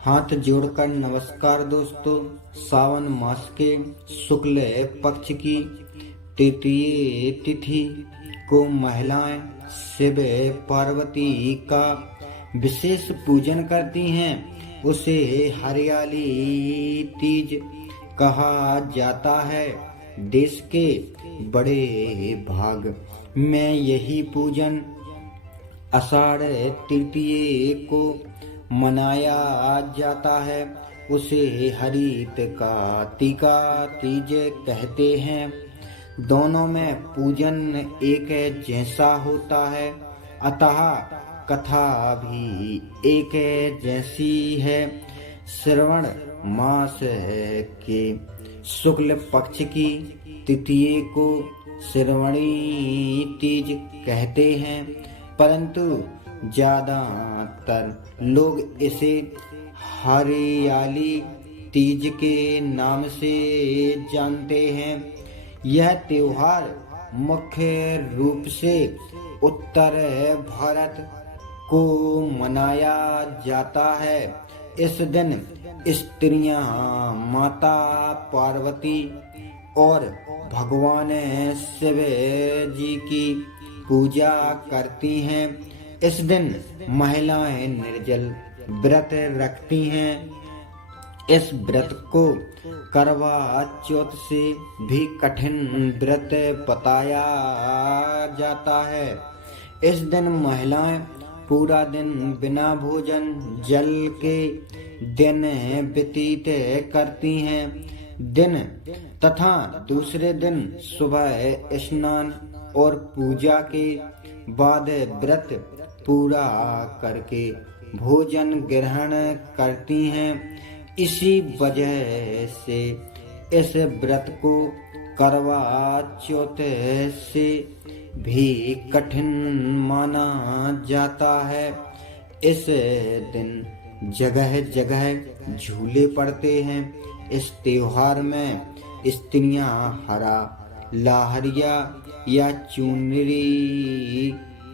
हाथ जोड़कर नमस्कार दोस्तों। सावन मास के शुक्ल पक्ष की तृतीय तिथि को महिलाएं शिव पार्वती का विशेष पूजन करती हैं। उसे हरियाली तीज कहा जाता है। देश के बड़े भाग में यही पूजन आषाढ़ तृतीय को मनाया जाता है। उसे हरित कार्तिका तीज कहते हैं। दोनों में पूजन एक जैसा होता है, अतः कथा भी एक जैसी है। श्रवण मास के शुक्ल पक्ष की तृतीय को श्रवणी तीज कहते हैं, परंतु ज्यादातर लोग इसे हरियाली तीज के नाम से जानते हैं। यह त्योहार मुख्य रूप से उत्तर भारत को मनाया जाता है। इस दिन स्त्रियां माता पार्वती और भगवान शिव जी की पूजा करती हैं। इस दिन महिलाएं निर्जल व्रत रखती हैं। इस व्रत को करवा चौथ से भी कठिन व्रत बताया जाता है। इस दिन महिलाएं पूरा दिन बिना भोजन जल के दिन व्यतीत करती हैं। दिन तथा दूसरे दिन सुबह स्नान और पूजा के बाद व्रत पूरा करके भोजन ग्रहण करती हैं। इसी वजह से इस व्रत को करवा चौथ से भी कठिन माना जाता है। इस दिन जगह जगह झूले पड़ते हैं। इस त्योहार में स्त्रियां हरा लाहरिया या चुनरी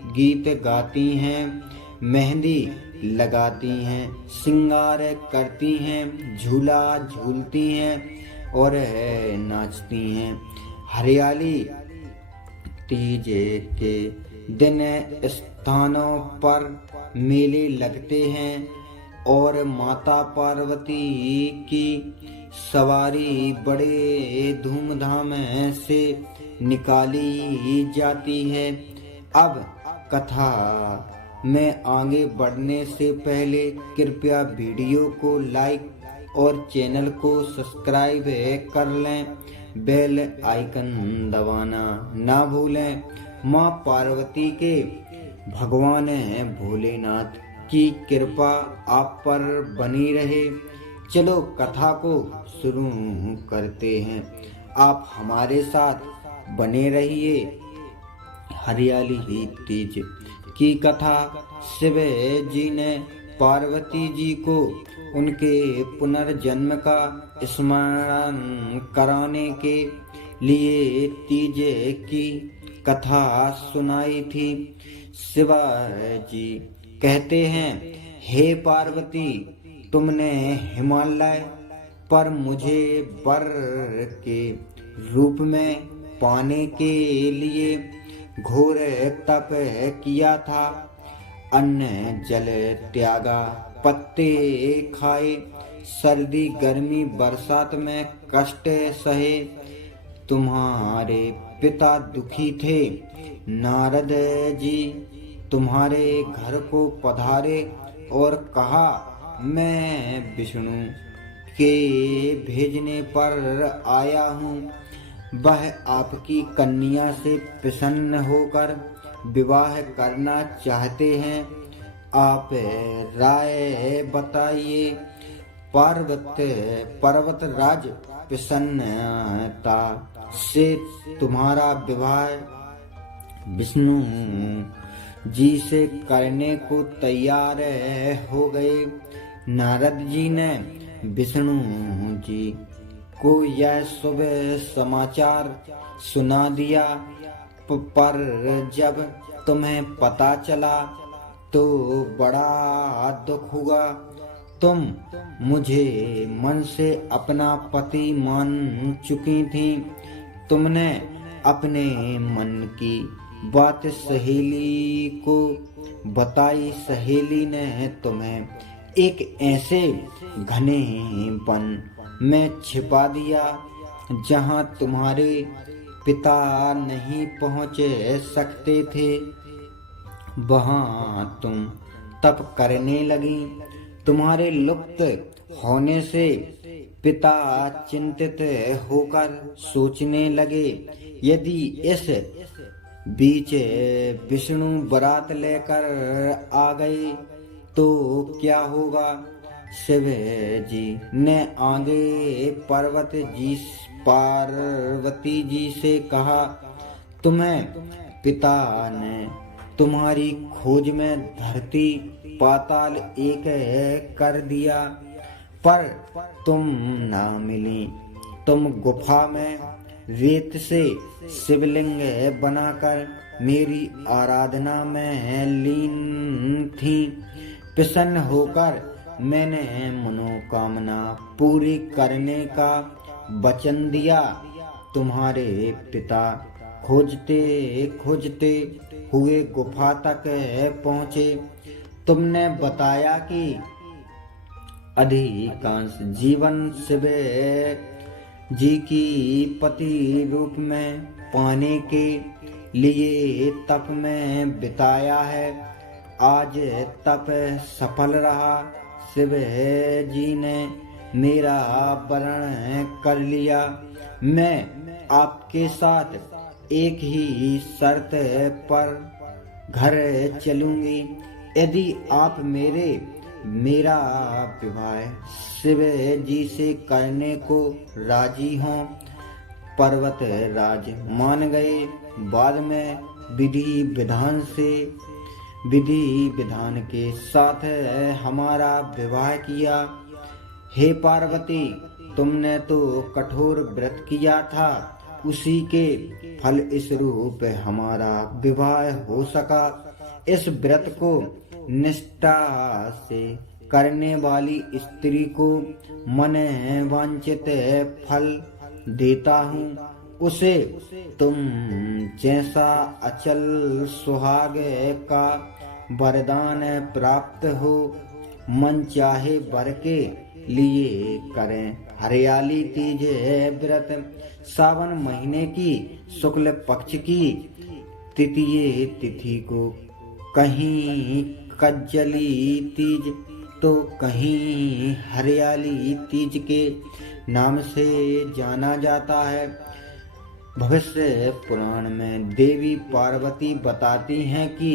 गीत गाती हैं, मेहंदी लगाती हैं, श्रृंगार करती हैं, झूला झूलती हैं और नाचती हैं। हरियाली तीज के दिन स्थानों पर मेले लगते हैं और माता पार्वती की सवारी बड़े धूमधाम से निकाली जाती है। अब कथा में आगे बढ़ने से पहले कृपया वीडियो को लाइक और चैनल को सब्सक्राइब कर लें। बेल आइकन दबाना ना भूलें। माँ पार्वती के भगवान भोलेनाथ की कृपा आप पर बनी रहे। चलो कथा को शुरू करते हैं। आप हमारे साथ बने रहिए। हरियाली तीज की कथा। शिव जी ने पार्वती जी को उनके पुनर्जन्म का स्मरण कराने के लिए तीज की कथा सुनाई थी। शिव जी कहते हैं, हे पार्वती, तुमने हिमालय पर मुझे वर के रूप में पाने के लिए घोर तप किया था। अन्न जल त्यागा, पत्ते खाए, सर्दी गर्मी बरसात में कष्ट सहे। तुम्हारे पिता दुखी थे। नारद जी तुम्हारे घर को पधारे और कहा, मैं विष्णु के भेजने पर आया हूँ। वह आपकी कन्या से प्रसन्न होकर विवाह करना चाहते हैं। आप राय बताइए। पर्वत राज प्रसन्नता से तुम्हारा विवाह विष्णु जी से करने को तैयार हो गए। नारद जी ने विष्णु जी को यह शुभ समाचार सुना दिया, पर जब तुम्हें पता चला तो बड़ा दुख हुआ। तुम मुझे मन से अपना पति मान चुकी थी। तुमने अपने मन की बात सहेली को बताई। सहेली ने तुम्हें एक ऐसे घने वन में छिपा दिया जहां तुम्हारे पिता नहीं पहुंच सकते थे। वहां तुम तप करने लगी। तुम्हारे लुप्त होने से पिता चिंतित होकर सोचने लगे, यदि इस बीच विष्णु बारात लेकर आ गए तो क्या होगा। शिव जी ने आगे पार्वती जी से कहा, तुम्हें पिता ने तुम्हारी खोज में धरती पाताल एक कर दिया, पर तुम ना मिली। तुम गुफा में रेत से शिवलिंग बनाकर मेरी आराधना में लीन थी। प्रसन्न होकर मैंने मनोकामना पूरी करने का वचन दिया। तुम्हारे पिता खोजते खोजते हुए गुफा तक पहुँचे। तुमने बताया कि अधिकांश जीवन शिव जी की पति रूप में पाने के लिए तप में बिताया है। आज तप सफल रहा। शिव जी ने मेरा वरण कर लिया। मैं आपके साथ एक ही शर्त पर घर चलूंगी। यदि आप मेरा विवाह शिव जी से करने को राजी हों। पर्वत राज मान गए। बाद में विधि विधान के साथ हमारा विवाह किया। हे पार्वती, तुमने तो कठोर व्रत किया था, उसी के फल इस रूप हमारा विवाह हो सका। इस व्रत को निष्ठा से करने वाली स्त्री को मन वांछित फल देता हूँ। उसे तुम जैसा अचल सुहाग का वरदान प्राप्त हो, मन चाहे वर के लिए करें। हरियाली तीज व्रत सावन महीने की शुक्ल पक्ष की तृतीय तिथि को कहीं कज्जली तीज तो कहीं हरियाली तीज के नाम से जाना जाता है। भविष्य पुराण में देवी पार्वती बताती हैं कि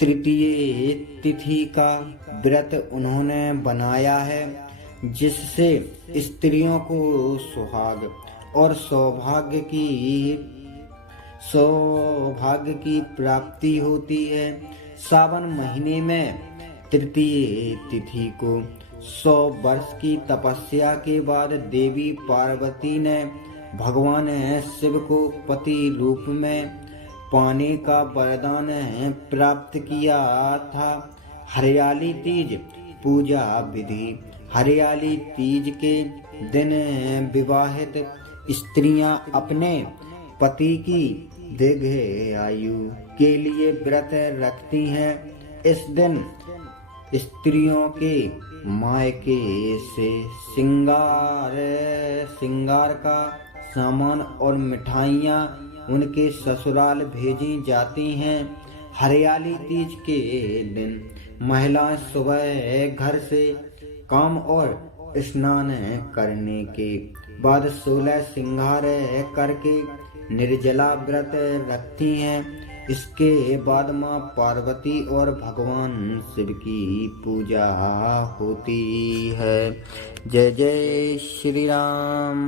तृतीय तिथि का व्रत उन्होंने बनाया है, जिससे स्त्रियों को सुहाग और सौभाग्य की प्राप्ति होती है। सावन महीने में तृतीय तिथि को 100 वर्ष की तपस्या के बाद देवी पार्वती ने भगवान शिव को पति रूप में पाने का वरदान प्राप्त किया था। हरियाली तीज पूजा विधि। हरियाली तीज के दिन विवाहित स्त्रियां अपने पति की दीर्घ आयु के लिए व्रत रखती हैं। इस दिन स्त्रियों के मायके से श्रृंगार का सामान और मिठाइयाँ उनके ससुराल भेजी जाती हैं। हरियाली तीज के दिन महिलाएं सुबह घर से काम और स्नान करने के बाद 16 श्रृंगार करके निर्जला व्रत रखती हैं। इसके बाद मां पार्वती और भगवान शिव की पूजा होती है। जय जय श्री राम।